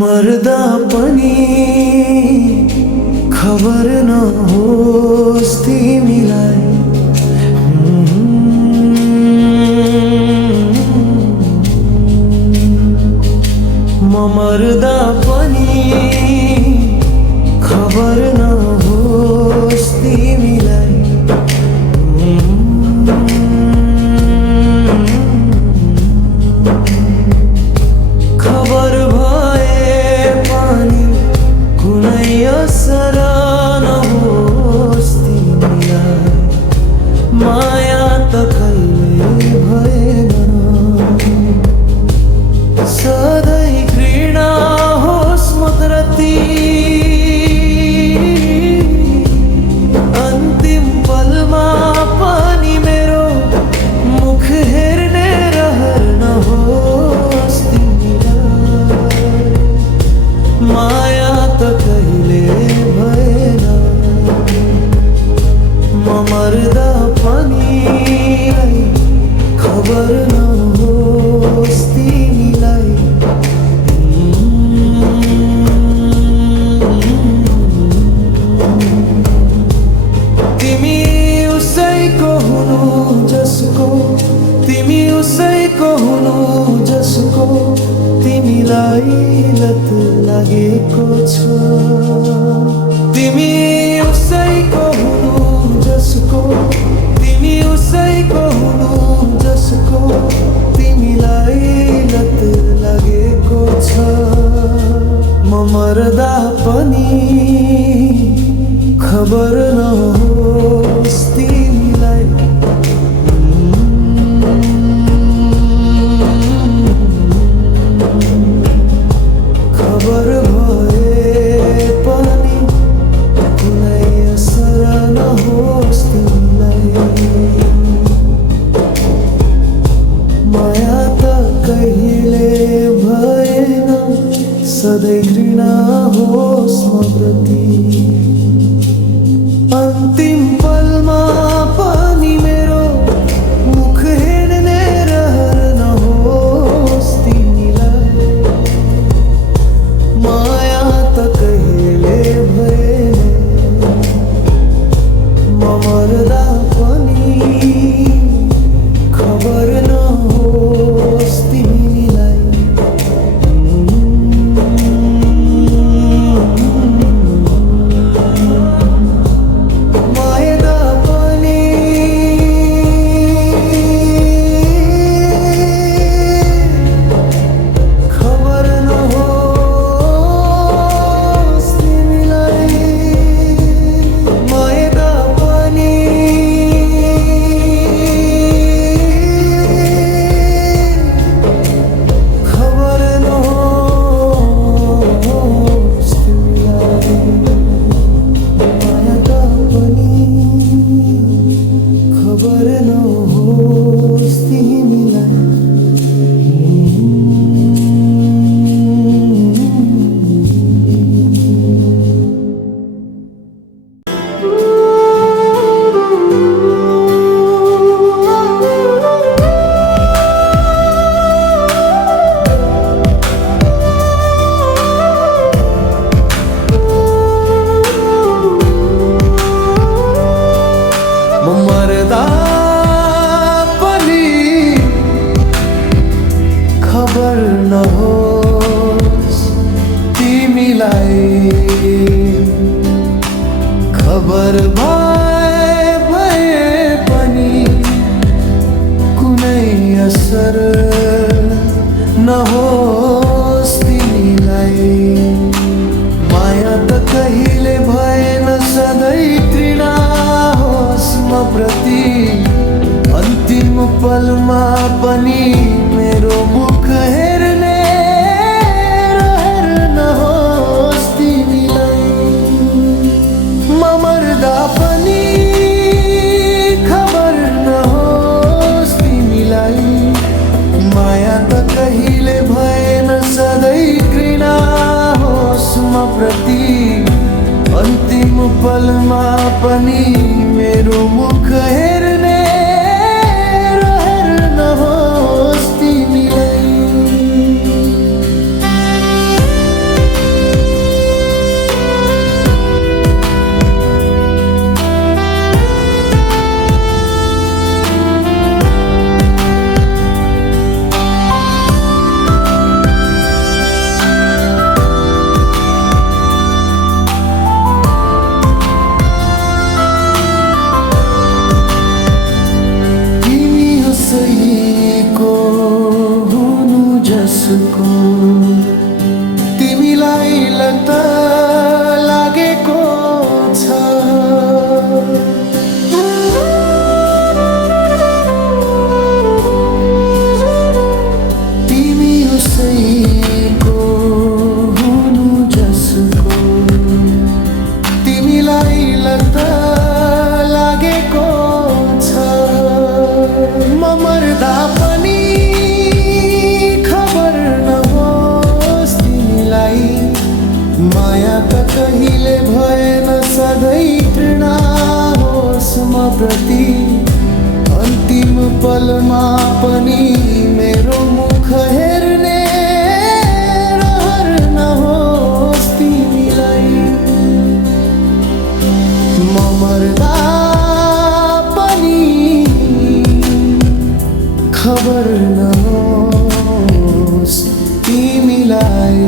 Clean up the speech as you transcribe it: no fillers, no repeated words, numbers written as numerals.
मर्दा पनि खबर नहोस् तिमीलाई। मर्दा पनि खबर नहोस् तिमीलाई। खबर असर नहोस् तिमीलाई। माया त कहिले भएन, सधैँ घृणा होस् मप्रति। अन्तिम पलमा पनि मेरो मुख हेर्ने रहर नहोस् तिमीलाई। माया त कहिले भएन, मर्दा पनि खबर नहोस् तिमीलाई। तिमी उसैको हुनु जसको, तिमी उसैको हुनु जसको तिमीलाई लत लागेको छ। तिमी उसैको हुनु जसको, तिमी उसैको हुनु जसको तिमीलाई लत लागेको छ। मर्दा पनि खबर नहोस् तिमीलाई। खबर भए पनि कुनै असर नहोस् तिमीलाई। माया त कहिले भएन, सधैँ घृणा होस् मप्रति। अन्तिम पलमा पनि मेरो मुख हेर्ने रहर नहोस् तिमीलाई। माया त कहिले भएन, मर्दा पनि खबर नहोस् तिमीलाई। माया पनि खबर नहोस् तिमीलाई। माया पनि खबर नहोस् तिमीलाई। माया पनि खबर नहोस् तिमीलाई। मर्दा पनि खबर नहोस् तिमीलाई। खबर भए पनि कुनै असर नहोस् तिमीलाई। माया त कहिले भएन, सधैँ घृणा होस् मप्रति। अन्तिम पलमा पनि मेरो मुख हेर्ने रहर नहोस् तिमीलाई। मर्दा पनि खबर नहोस् तिमीलाई। पलमा पनि मेरो मुख हेर्ने रहर नहोस् तिमीलाई। म मर्दा पनि खबर नहोस् तिमीलाई।